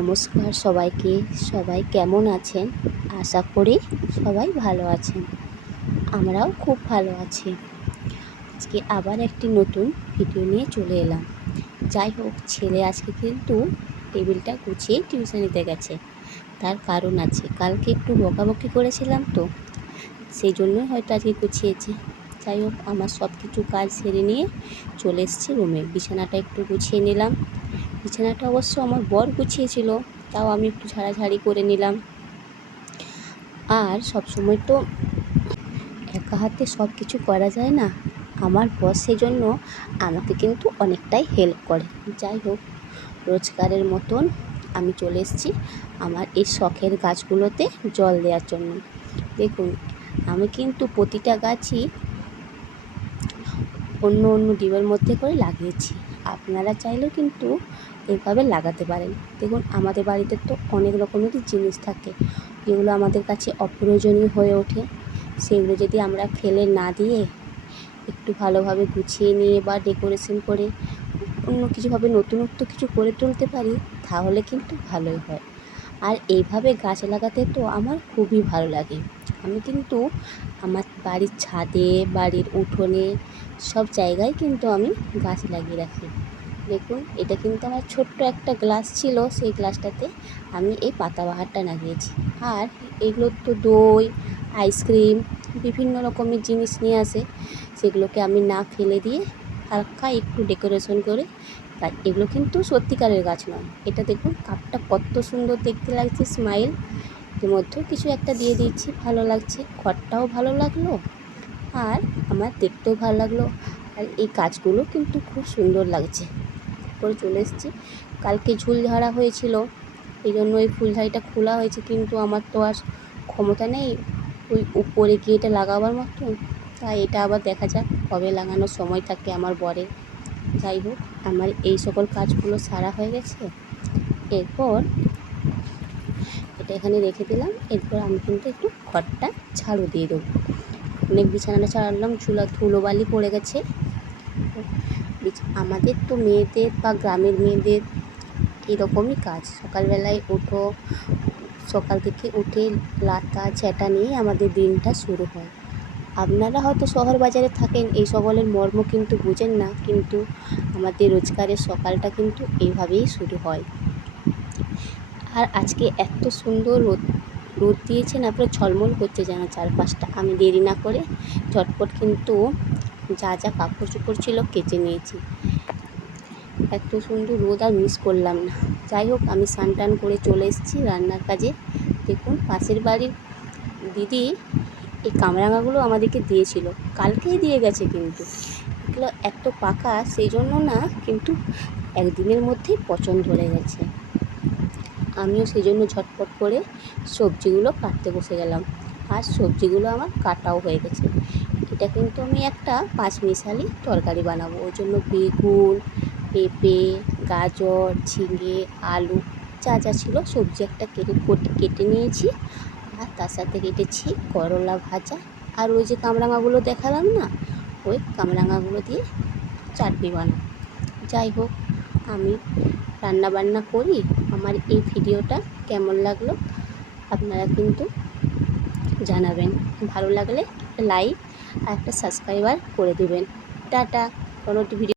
নমস্কার সবাইকে। সবাই কেমন আছেন? আশা করি সবাই ভালো আছেন। আমরাও খুব ভালো আছি। আজকে আবার একটি নতুন ভিডিও নিয়ে চলে এলাম। যাই হোক, ছেলে আজকে কিন্তু টেবিলটা গুছিয়ে টিউশনিতে গেছে। তার কারণ আছে, কালকে একটু বকাবকি করেছিলাম তো, সেই জন্যই হয়তো আজকে গুছিয়েছে। যাই হোক, আমার সব কিছু কাজ সেরে নিয়ে চলে এসেছি রুমে। বিছানাটা একটু গুছিয়ে নিলাম। বিছানাটা অবশ্য আমার বর গুছিয়েছিল, তাও আমি একটু ঝাড়াঝাড়ি করে নিলাম। আর সব সময় তো একা হাতে সব কিছু করা যায় না। আমার বর সেজন্য আমাকে কিন্তু অনেকটাই হেল্প করে। যাই হোক, রোজগারের মতন আমি চলে এসেছি আমার এই শখের গাছগুলোতে জল দেওয়ার জন্য। দেখুন, আমি কিন্তু প্রতিটা গাছই অন্য অন্য ডিবের মধ্যে করে লাগিয়েছি। আপনারা চাইলেও কিন্তু এইভাবে লাগাতে পারেন। দেখুন, আমাদের বাড়িতে তো অনেক রকমেরই জিনিস থাকে যেগুলো আমাদের কাছে অপ্রয়োজনীয় হয়ে ওঠে। সেগুলো যদি আমরা ফেলে না দিয়ে একটু ভালোভাবে গুছিয়ে নিয়ে বা ডেকোরেশন করে অন্য কিছুভাবে নতুনত্ব কিছু করে তুলতে পারি, তাহলে কিন্তু ভালোই হয়। আর এইভাবে গাছ লাগাতে তো আমার খুবই ভালো লাগে। আমি কিন্তু আমার বাড়ির ছাদে, বাড়ির উঠোনে সব জায়গায় কিন্তু আমি গাছ লাগিয়ে রাখি। দেখুন, এটা কিন্তু আমার ছোট্ট একটা গ্লাস ছিল, সেই গ্লাসটাতে আমি এই পাতাবাহারটা লাগিয়েছি। আর এগুলো তো দই, আইসক্রিম, বিভিন্ন রকমের জিনিস নিয়ে আসে, সেগুলোকে আমি না ফেলে দিয়ে হালকা একটু ডেকোরেশন করে এগুলো কিন্তু সত্যিকারের গাছ নয়। এটা দেখুন, কাপটা কত সুন্দর দেখতে লাগছে, স্মাইল। এর মধ্যেও কিছু একটা দিয়ে দিচ্ছি, ভালো লাগছে, ঘরটাও ভালো লাগলো আর আমার দেখতেও ভালো লাগলো। আর এই গাছগুলো কিন্তু খুব সুন্দর লাগছে। তারপরে চলে এসেছি, কালকে ঝুল ঝাড়া হয়েছিল, এই জন্য ওই ফুলঝাড়িটা খোলা হয়েছে, কিন্তু আমার তো আর ক্ষমতা নেই ওই উপরে গিয়ে এটা লাগাবার মতো। তাই এটা আবার দেখা যাক কবে লাগানোর সময় থাকে আমার বরের। যাই হোক, আমার এই সকল কাজগুলো সারা হয়ে গেছে। এরপর এটা এখানে রেখে দিলাম। এরপর আমি কিন্তু একটু ঘরটা ঝাড়ু দিয়ে দেবো। অনেক বিছানাটা ছাড়লাম, ধুলোবালি পড়ে গেছে। আমাদের তো মেয়েদের বা গ্রামের মেয়েদের এরকমই কাজ। সকালবেলায় ওঠো, সকাল থেকে উঠে লাতা ঝেঁটা নিয়ে আমাদের দিনটা শুরু হয়। আপনারা হয়তো শহর বাজারে থাকেন, এই সকলের মর্ম কিন্তু বুঝেন না, কিন্তু আমাদের রোজগারের সকালটা কিন্তু এইভাবেই শুরু হয়। আর আজকে এত সুন্দর রোদ দিয়েছে না, পুরো ঝলমল করছে যেন চারপাশটা। আমি দেরি না করে ঝটপট কিন্তু যা যা কাপড় চোপড় ছিল কেচে নিয়েছি। এত সুন্দর রোদ আর মিস করলাম না। যাই হোক, আমি স্নান টান করে চলে এসেছি রান্নার কাজে। দেখুন, পাশের বাড়ির দিদি এই কামরাঙাগুলো আমাদেরকে দিয়েছিল, কালকেই দিয়ে গেছে, কিন্তু এগুলো এত পাকা সেই জন্য না, কিন্তু একদিনের মধ্যেই পচন ধরে গেছে। আমিও সেই জন্য ঝটপট করে সবজিগুলো কাটতে বসে গেলাম। আর সবজিগুলো আমার কাটাও হয়ে গেছে। এটা কিন্তু আমি একটা পাঁচমিশালি তরকারি বানাবো। ওই জন্য বেগুন, পেঁপে, গাজর, ঝিঙে, আলু যা যা ছিল সবজি একটা কেটে নিয়েছি। আর তার সাথে কেটেছি করলা ভাজা। আর ওই যে কামরাঙাগুলো দেখালাম না, ওই কামরাঙাগুলো দিয়ে চাটনি বানাবো। যাই হোক, আমি রান্নাবান্না করি। আমার এই ভিডিওটা কেমন লাগলো আপনারা কিন্তু জানাবেন। ভালো লাগলে একটা লাইক আর একটা সাবস্ক্রাইবার করে দেবেন। টাটা। কোনো ভিডিও